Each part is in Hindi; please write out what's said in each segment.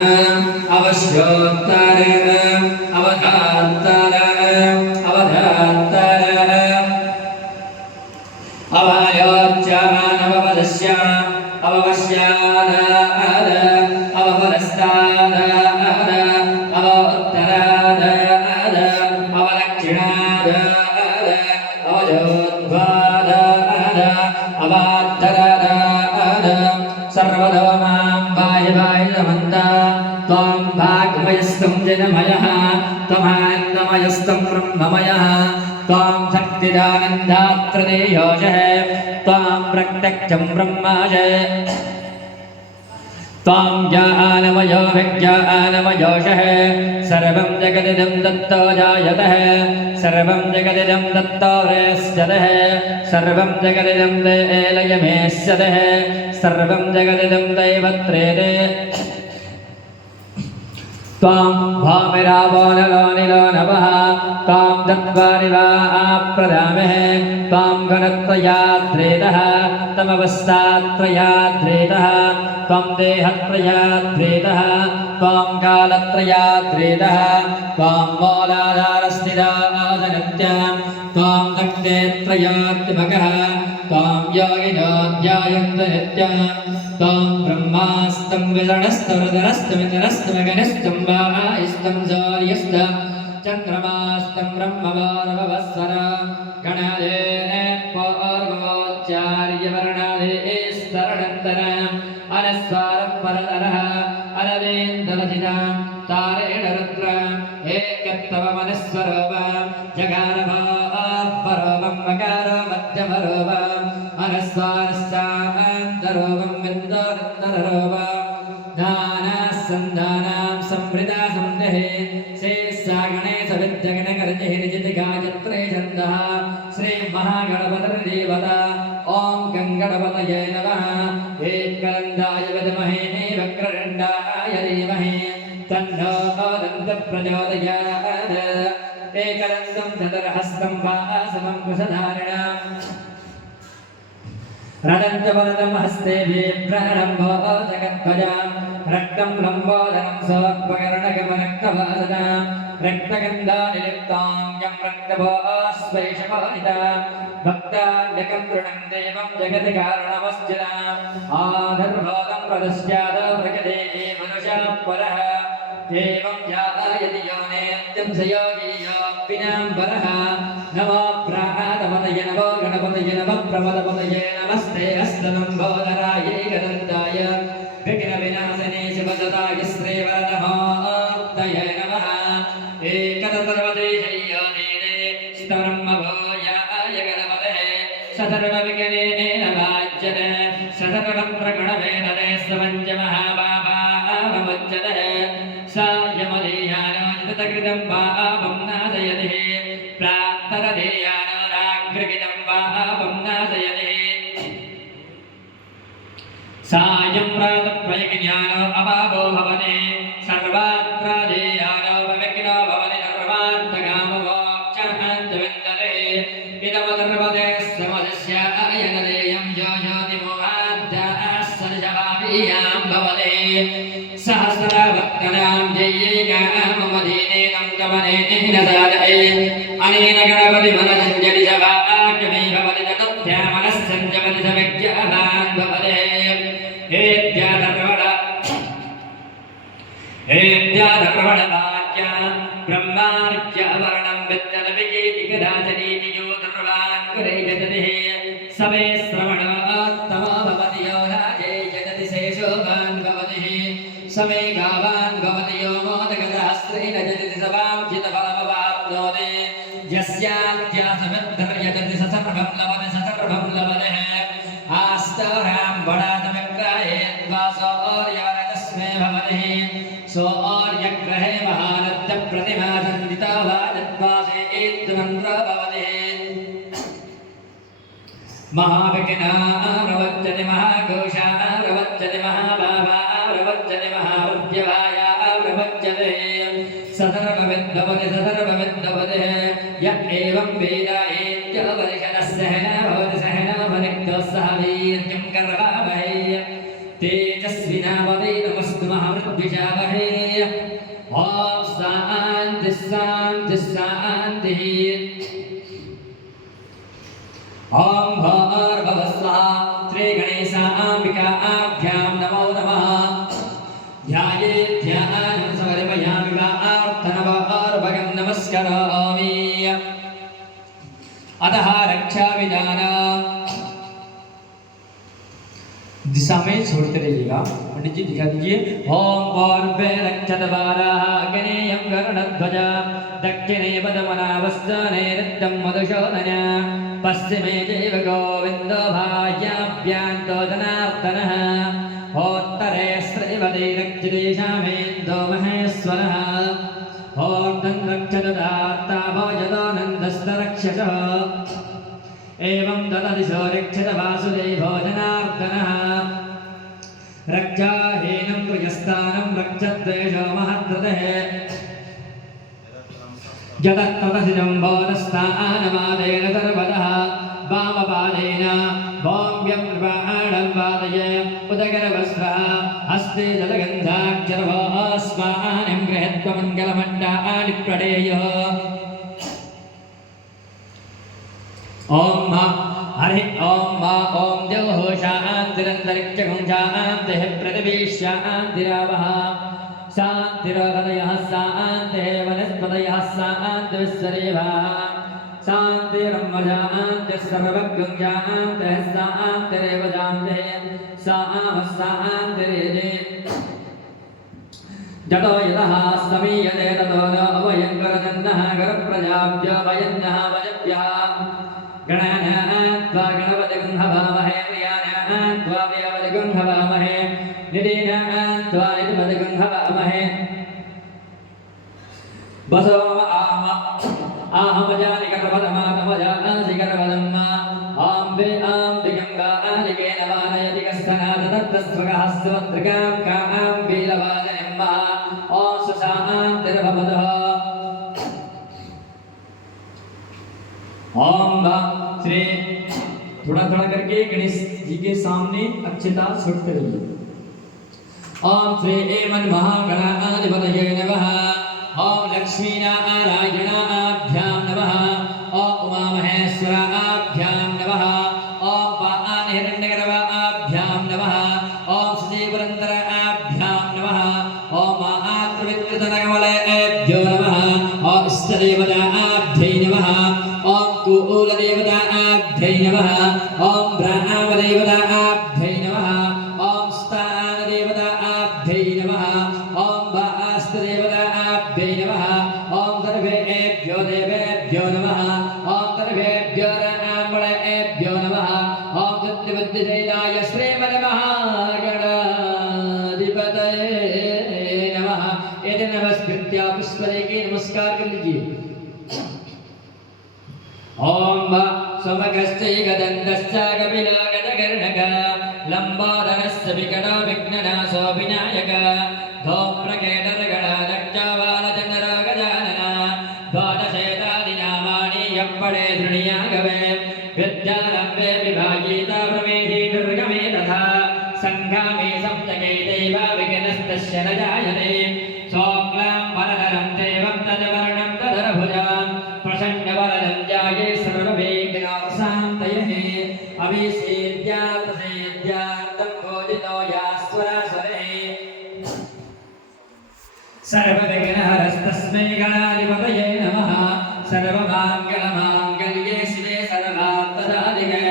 अवश्योत्तर अवधात्तर अवधात्तर अवयोच्चान अवपदस्य अववश्याद अवपरस्ताद अवोत्तराद अवदक्षिणाद अवजोद्वाद अवात्तराद सर्वधर्मां बाह्यबाह्यमन्ता त्वं भाग्मयस्तं जनमयः त्वमानन्दमयस्तं ब्रह्ममयः त्वं शक्तिदानन्दात्रदेयोजः त्वं प्रत्यक्षं ब्रह्माजय त्वं ज्ञानमयो विज्ञानमयोषः सर्वं जगदिदं दत्तो जायतः सर्वं जगदिदं दत्तो रेस्यतः सर्वं जगदिदं लयमेस्यतः सर्वं जगदिदं दैवत्रेदे त्वां भामिरावो नलो निलो नभः त्वां दत्त्वारिवा प्रदामहे त्वां गणत्रयाद्रेदः तमवस्थात्रयाद्रेदः त्वं देहत्रयाद्रेदः त्वां कालत्रयाद्रेदः त्वां मूलाधारस्थितादनित्यां त्वां दग्धेत्रयात्मकः त्वां योगिनो ध्यायन्त नित्यां त्वां ब्रह्मास्तं विषणस्तवृतरस्तमितरस्तमगनिस्तं वायुस्तं सूर्यस्तं चन्द्रमास्तं ब्रह्मवारवस्वर गणादे पूर्वोच्चार्यवर्णादेस्तरणन्तरम् अनस्वारं परतरः अनवेन्दलजितां तारेण रुद्राम् एकत्वमनस्वरूपं जगारभापरोपं मकारो मध्यमरूपम् अनस्वारश्चान्तरूपं विन्दोरन्तररूपं दानासन्दानां संवृता संदेहे शेषागणे सविद्यगणकर्जिः निजितिगायत्रे छन्दः श्रीमहागणपतिर्देवता ॐ गङ्गणपतये नमः एकदन्ताय विद्महे वक्रतुण्डाय धीमहि तन्नो दन्तप्रचोदयात् एकदन्तं चतुर्हस्तं वासवं कुशधारिणाम् रदन्तवरदं हस्ते बिभ्रणम्भो जगद्ध्वजां रक्तं लम्बोदरं स्वपकर्णगमरक्तवासनां रक्तगन्धानिलिप्तां रक्तभोस्वैषमानितां भक्तान्यकं तृणं देवं जगति कारणमस्जिनाम् आधर्भोदं प्रदस्याद प्रगते मनुषः परः एवं यायति योनेत्यं स योगी योऽपिनाम्बरः नमो प्रातपतये नमो गणपतये नमः प्रमदपतये नमस्ते हस्तलम्बोदराय एकदन्ताय विघ्नविनाशिने शिवदताय श्रीवरदमूर्तये नमः एकदन्तर्वदेशय्योनेने स्थितब्रह्मभूयाय गणपतेः ससर्वविघ्नेन वाज्यते ससर्वत्रगुणवेदने स्वपञ्चमहापापानमुच्यते सा यमधीयानोचितकृतं पापं नाशयति प्राक्तरधीयानो राग्रगितं पापं नाशयति सायं प्रातःप्रयज्ञानो अपापो भवति सर्वात्राधीयानो विघ्नो भवति सर्वान्तकामो मोक्षान्तविन्दते इदमधर्मते समदस्याय नदेयं यो ज्योतिमोहाद्यासर्जवापीयां भवति सहस्रवक्तनां जयैकाममधीनेनं तमनेन साधये अनेन गणपतिमनसञ्जलि सभाग्यमे भवति चतुर्थ्यामनस्सञ्जपति सविज्ञानान् भवति हेद्याधर्वणवाक्या ब्रह्मार्च्यावरणं विद्यनविकेति कदाचनीति यो धर्वान् कुरे यजतिः सवे श्रवणोत्तमो भवति यो राजे यजति शेषोगान् भवति समे गावान् भवति यो मोदकसहस्रेण यजति सवां जितफलमवाप्नोति यस्याद्यासमिद्धर्यजति स सर्वं लभते स सर्वं लभते आस्तरां बडातमिग्राहेद्वासोर्यवरतस्मै भवति सोऽर्यग्रहे महानद्यप्रतिमा सन्दिता वाजद्वासे एद्मन्त्रो भवति महाविघ्ना प्रवच्यते महाघोषा प्रवच्यते महाभावा प्रवच्यते महावृद्ध्यवाया प्रवच्यते सतर्वविद्भवति सतर्वविद्भवति य एवं वेद एत्यवरिषदः सहना भवति सहना भुनक्तो सह वीर्यं कर्वावहै तेजस्विनावतीतमस्तु महामृत्युजा वहे ओम शांति शांति शांति ओम भूर्भुवः स्वाहा श्री गणेशाम्बिकाभ्यां नमो नमः ध्यायेत् ध्यानं समर्पयामि वार्तनवोर्भगं नमस्करोमि अतः रक्षाविधानम् दिशा में छोड़ते रहिएगा। पंडित जी दिखा दीजिए। ओम पूर्वे रक्षत वाराः अग्नेयं गरुडध्वज दक्षिणे पद्मनाभस्तने रक्तं मधुसूदन पश्चिमे चैव गोविन्दो भार्याभ्यान्तो जनार्दनः उत्तरे श्रीवते रक्षितेषामेन्दो महेश्वरः ॐ रक्षत दाता भोजदानन्दस्तरक्षसः एवं दददिशो रक्षत वासुदेवो जनार्दनः रक्षाहीनं प्रियस्थानं रक्षद्वेषो महद्रतः जगत्तदसिजं बोधस्थानमादेन सर्वतः वामपादेन भौम्यं कृपाणं वादये उदगरवस्त्रः हस्ते जलगन्धाक्षरभो अस्मानं गृहत्वमङ्गलमण्डानि प्रणेयः ओम हरि ओम ओम देवो शान्तिरन्तरिक्षं शान्तिः पृथिवी शान्तिरावः शान्तिरोदयः शान्तिः वनस्पतयः शान्तिविश्वदेवाः शान्तिर्ब्रह्म शान्तिः सर्वज्ञं शान्तिः शान्तिरेव शान्तिः शान्तिरेजे जतो यतः समीयते ततो न अवयं करजन्नः करप्रजाभ्यो वयन्नः वयभ्यः गणानात्वा गणपतिगं हवामहे प्रियानात्वा प्रियपतिगं हवामहे निधीनात्वा निधिपतिगं हवामहे वसो आम आहमजानि कर्मपदमातमजासि कर्मदम्मा आं वे आं दिगङ्गा आदिके नवानयति कस्तनाथ तत्तस्वगः स्वत्रिकां कां वीलवादनिम्बः ॐ सुशान्तिर्भवतः ओम श्री थोड़ा थोड़ा करके गणेश जी के सामने अक्षता छोड़ते रहिए। ओम श्री एमन महागणाधिपतये नमः ओम लक्ष्मी नारायणाभ्यां नमः ओम उमा महेश्वराभ्यां नमः ओम पाणिहिरण्यगर्भाभ्यां नमः ओम श्रीपुरन्दराभ्यां नमः ओम आत्मविकृतनकमलेभ्यो नमः ओम इष्टदेवताभ्यै नमः ओम कुलदेवताभ्यै नमः ओम ब्रह्मदेवताभ्यै नमः ओम स्थानदेवताभ्यै नमः ओम वास्तुदेवताभ्यै नमः ओम सर्वेभ्यो देवेभ्यो नमः ओम सर्वेभ्यो ब्राह्मणेभ्यो नमः ओम सत्यबुद्धिशैलाय श्रीमन्महागणाधिपतये नमः। यदि नमस्कृत्य पुष्पलेखे नमस्कार कर लीजिए। ओम समगश्चै गदन्तश्च कपिलागतकर्णक लम्बोदरस्य विकटो विघ्ननाशो विनायक धूम्रकेतरगणारक्षाबालचन्द्रो गजानन द्वादशेतादिनामानि यप्पडे धृणियागवे विद्यारम्भे विभागीता प्रमेधि दुर्गमे तथा सङ्घामे सप्तके दैव विघ्नस्तस्य न जायते सोक्लां वरदरं देवं तजवर्णं तदरभुजां प्रसन्नवरदं जाये सर्वविघ्नोपशान्तये अभिषेद्यार्थसेद्यार्थं भोजितो यास्वरास्वरे सर्वविघ्नहरस्तस्मै गणाधिपतये नमः। सर्वमाङ्गलमाङ्गल्ये शिवे सर्वार्थसाधिके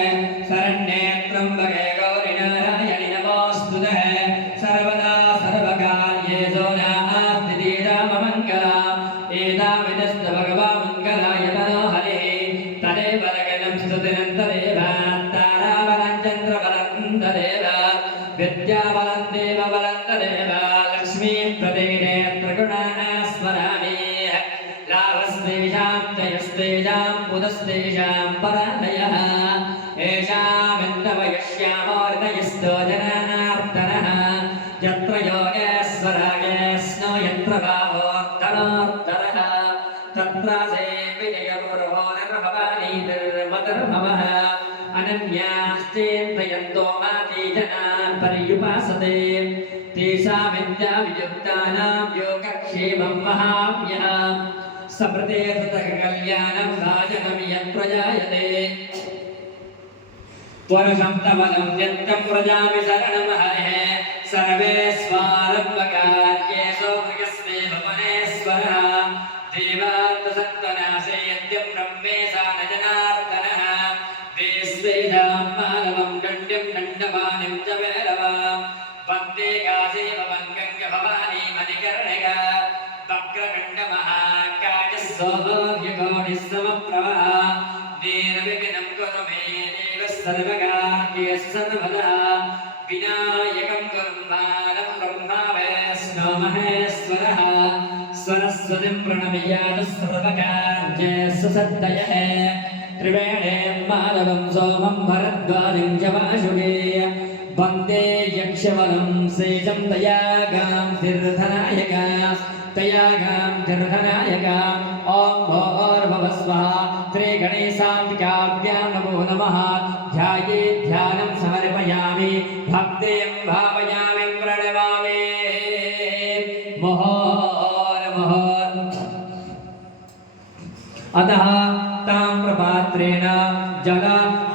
शरण्ये त्र्यम्बके गौरि नारायणि नमोऽस्तुते सर्वदा सर्वकार्येषु नास्ति राममङ्गलम् एताविदस्त भगवामङ्गलाय तनो हरिः तदेव लगनं स्तुतिनं तदेव ताराबलं चन्द्रबलं तदेव विद्याबलं देवबलं तदेव लक्ष्मी प्रतिनेत्रगुणाः स्मरामि लाभस्तेषां जयस्तेषां पुदस्तेषां पराधयः येषामिन्दवयश्यामोर्दयस्तो जनार्दनः यत्र योगेश्वरागेष्णो यत्र भावोत्तरोत्तरः तत्र सेविजयपुरो निर्भवानीतिर्मतिर्भवः अनन्याश्चिन्तयन्तो माति जनान् पर्युपासते तेषां विद्यावियुक्तानां योगक्षेमं वहाम्यः सप्रते कल्याणं साजनं यत् प्रजायते त्वरशं तवलं नित्यं प्रजामि शरणं हरेः सर्वे स्वारम्भकार्येषु मृगस्ते भुवनेश्वरः देवात्मसत्त्वनाशे यद्यं ब्रह्मेशा न जनार्दनः देस्वेदां मानवं दण्ड्यं दण्डवानिं च वैरवां वन्दे काशेव वङ्गङ्ग भवानी मणिकर्णिका वक्रतुण्डमहाकायस्सौभाग्यगौरिः समप्रभः निर्विघ्नं कुरु मे देव सर्वकार्येषु सर्वदा विनायकं कुर्वाणं ब्रह्मा वैष्णो महेश्वरः सरस्वतीं प्रणम्याद सर्वकार्येषु सिद्धये त्रिवेणे माधवं सोमं भरद्वाजं च वासुदे वन्दे यक्षवलं सेजं तयागां तीर्थनायका तयागां तीर्थनायका ॐ भोर्भुवस्वः त्रिगणेशान्तिकाभ्यां नमो नमः ध्याये ध्यानं समर्पयामि भक्तिं भावयामि प्रणमामि मुहुर्मुहुः अतः ताम्रपात्रेण जल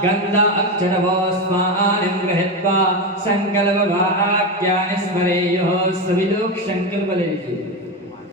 गन्ध अक्षरवोस्मानं गृहीत्वा संकल्पवाक्यानि स्मरेयुः सविदुः संकल्प ले लीजिए